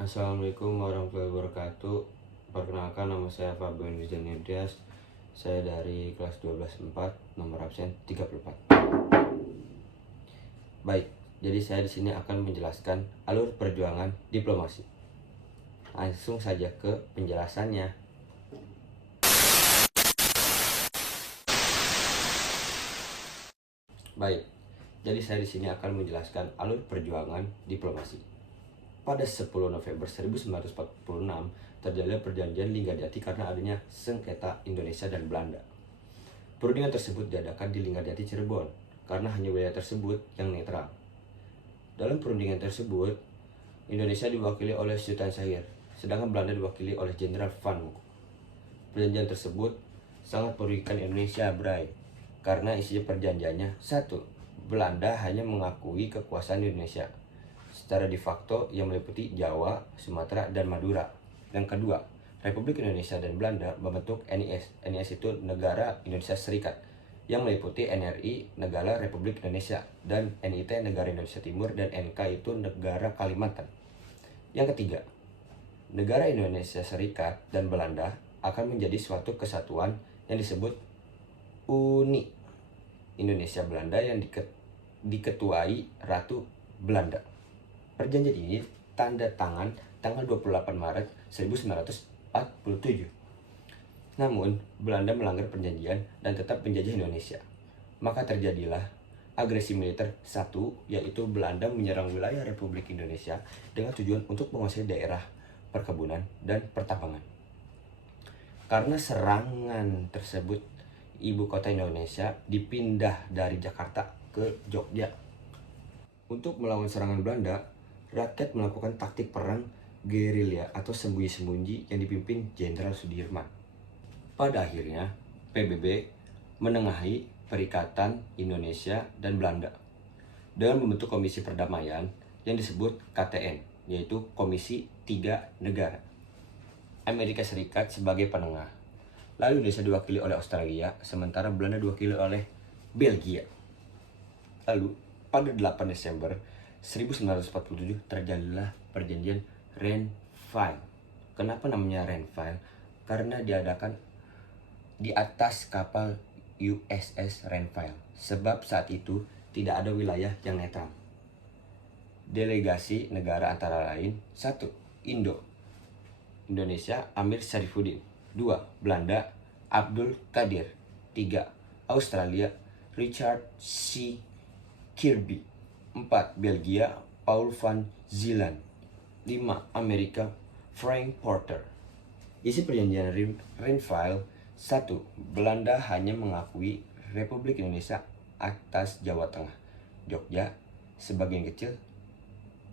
Assalamualaikum warahmatullahi wabarakatuh. Perkenalkan, nama saya Fabian Rizanidias. Saya dari kelas 12 4, nomor absen 34. Baik, jadi saya di sini akan menjelaskan alur perjuangan diplomasi. Langsung saja ke penjelasannya. Baik, jadi saya di sini akan menjelaskan alur perjuangan diplomasi. Pada 10 November 1946 terjadi perjanjian Linggadati karena adanya sengketa Indonesia dan Belanda. Perundingan tersebut diadakan di Linggadati, Cirebon, karena hanya wilayah tersebut yang netral. Dalam perundingan tersebut, Indonesia diwakili oleh Sultan Syahrir, sedangkan Belanda diwakili oleh Jenderal Van Mook. Perjanjian tersebut sangat merugikan Indonesia, Bray, karena isi perjanjiannya: 1. Belanda hanya mengakui kekuasaan Indonesia secara de facto yang meliputi Jawa, Sumatera, dan Madura. Yang kedua, Republik Indonesia dan Belanda membentuk NIS. NIS itu Negara Indonesia Serikat, yang meliputi NRI, Negara Republik Indonesia, dan NIT, Negara Indonesia Timur, dan NK itu Negara Kalimantan. Yang ketiga, Negara Indonesia Serikat dan Belanda akan menjadi suatu kesatuan yang disebut Uni Indonesia Belanda yang diketuai Ratu Belanda. Perjanjian ini tanda tangan tanggal 28 Maret 1947. Namun, Belanda melanggar perjanjian dan tetap menjajah Indonesia. Maka terjadilah agresi militer 1, yaitu Belanda menyerang wilayah Republik Indonesia dengan tujuan untuk menguasai daerah perkebunan dan pertambangan. Karena serangan tersebut, ibu kota Indonesia dipindah dari Jakarta ke Jogja. Untuk melawan serangan Belanda, rakyat melakukan taktik perang gerilya atau sembunyi-sembunyi yang dipimpin Jenderal Sudirman. Pada akhirnya, PBB menengahi Perikatan Indonesia dan Belanda dengan membentuk komisi perdamaian yang disebut KTN, yaitu Komisi Tiga Negara. Amerika Serikat sebagai penengah. Lalu Indonesia diwakili oleh Australia, sementara Belanda diwakili oleh Belgia. Lalu, pada 8 Desember 1947 terjadilah perjanjian Renville. Kenapa namanya Renville? Karena diadakan di atas kapal USS Renville, sebab saat itu tidak ada wilayah yang netral. Delegasi negara antara lain: 1. Indonesia Amir Syarifuddin. 2. Belanda Abdul Qadir. 3. Australia Richard C. Kirby. 4. Belgia Paul van Zeeland. 5. Amerika Frank Porter. Isi perjanjian Renville: 1. Belanda hanya mengakui Republik Indonesia atas Jawa Tengah, Jogja, sebagian kecil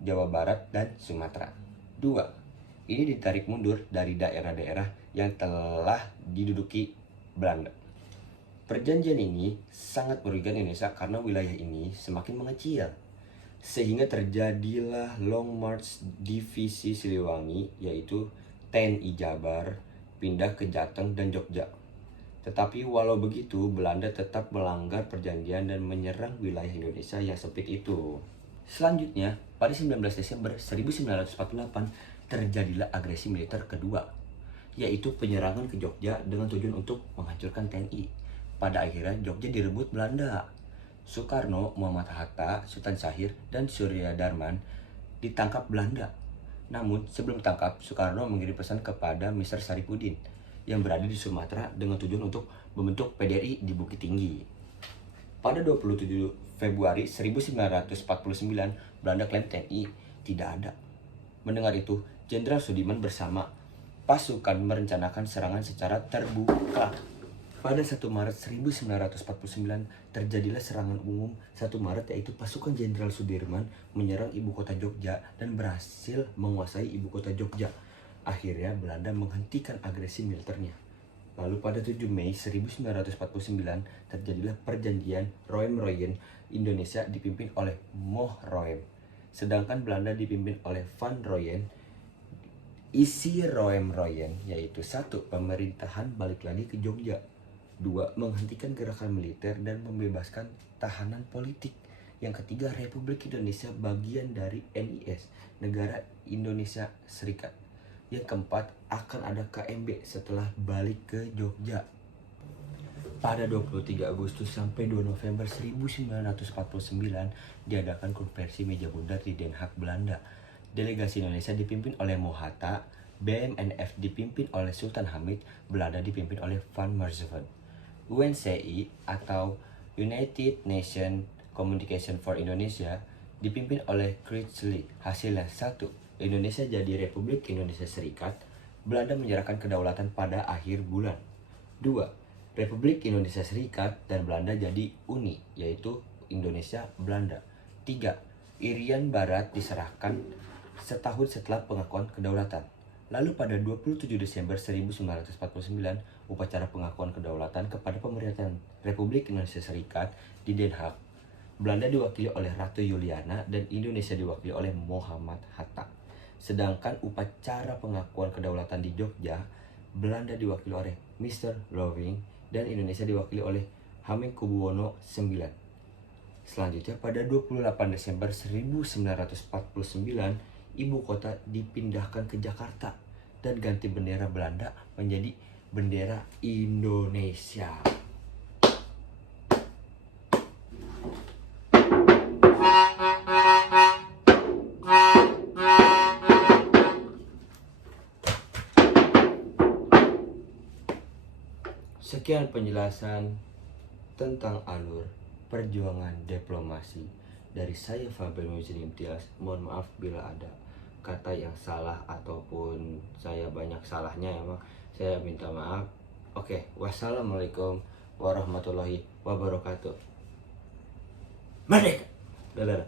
Jawa Barat, dan Sumatera. 2. Ini ditarik mundur dari daerah-daerah yang telah diduduki Belanda. Perjanjian ini sangat merugikan Indonesia karena wilayah ini semakin mengecil, sehingga terjadilah Long March Divisi Siliwangi, yaitu TNI Jabar, pindah ke Jateng dan Jogja. Tetapi walau begitu, Belanda tetap melanggar perjanjian dan menyerang wilayah Indonesia yang sempit itu. Selanjutnya, pada 19 Desember 1948 terjadilah agresi militer kedua, yaitu penyerangan ke Jogja dengan tujuan untuk menghancurkan TNI. Pada akhirnya Jogja direbut Belanda. Soekarno, Muhammad Hatta, Sultan Syahrir, dan Surya Darman ditangkap Belanda. Namun sebelum tangkap, Soekarno mengirim pesan kepada Mr. Saripudin yang berada di Sumatera dengan tujuan untuk membentuk PDRI di Bukit Tinggi. Pada 27 Februari 1949, Belanda klaim TNI tidak ada. Mendengar itu, Jenderal Sudirman bersama pasukan merencanakan serangan secara terbuka. Pada 1 Maret 1949 terjadilah serangan umum 1 Maret, yaitu pasukan Jenderal Sudirman menyerang ibu kota Jogja dan berhasil menguasai ibu kota Jogja. Akhirnya Belanda menghentikan agresi militernya. Lalu pada 7 Mei 1949 terjadilah perjanjian Roem-Royen. Indonesia dipimpin oleh Moh Roem, sedangkan Belanda dipimpin oleh Van Royen. Isi Roem-Royen yaitu: 1. Pemerintahan balik lagi ke Jogja. 2. Menghentikan gerakan militer dan membebaskan tahanan politik. Yang ketiga, Republik Indonesia bagian dari NIS, Negara Indonesia Serikat. Yang keempat, akan ada KMB setelah balik ke Jogja. Pada 23 Agustus sampai 2 November 1949 diadakan konferensi meja bunder di Den Haag, Belanda. Delegasi Indonesia dipimpin oleh Mohatta, BMNF dipimpin oleh Sultan Hamid, Belanda dipimpin oleh Van Marsevent. UNCI atau United Nations Communication for Indonesia dipimpin oleh Critchley. Hasilnya 1. Indonesia jadi Republik Indonesia Serikat. Belanda menyerahkan kedaulatan pada akhir bulan. 2. Republik Indonesia Serikat dan Belanda jadi uni, yaitu Indonesia Belanda. 3. Irian Barat diserahkan setahun setelah pengakuan kedaulatan. Lalu pada 27 Desember 1949, upacara pengakuan kedaulatan kepada pemerintahan Republik Indonesia Serikat di Den Haag. Belanda diwakili oleh Ratu Juliana dan Indonesia diwakili oleh Muhammad Hatta. Sedangkan upacara pengakuan kedaulatan di Jogja, Belanda diwakili oleh Mr. Loving dan Indonesia diwakili oleh Hamengkubuwono IX. Selanjutnya pada 28 Desember 1949, ibu kota dipindahkan ke Jakarta dan ganti bendera Belanda menjadi bendera Indonesia. Sekian penjelasan tentang alur perjuangan diplomasi dari saya, Fabel Muzin Imtiaz. Mohon maaf bila ada kata yang salah ataupun saya banyak salahnya, emang saya minta maaf. Oke, wassalamualaikum warahmatullahi wabarakatuh. Merdeka! Dadah.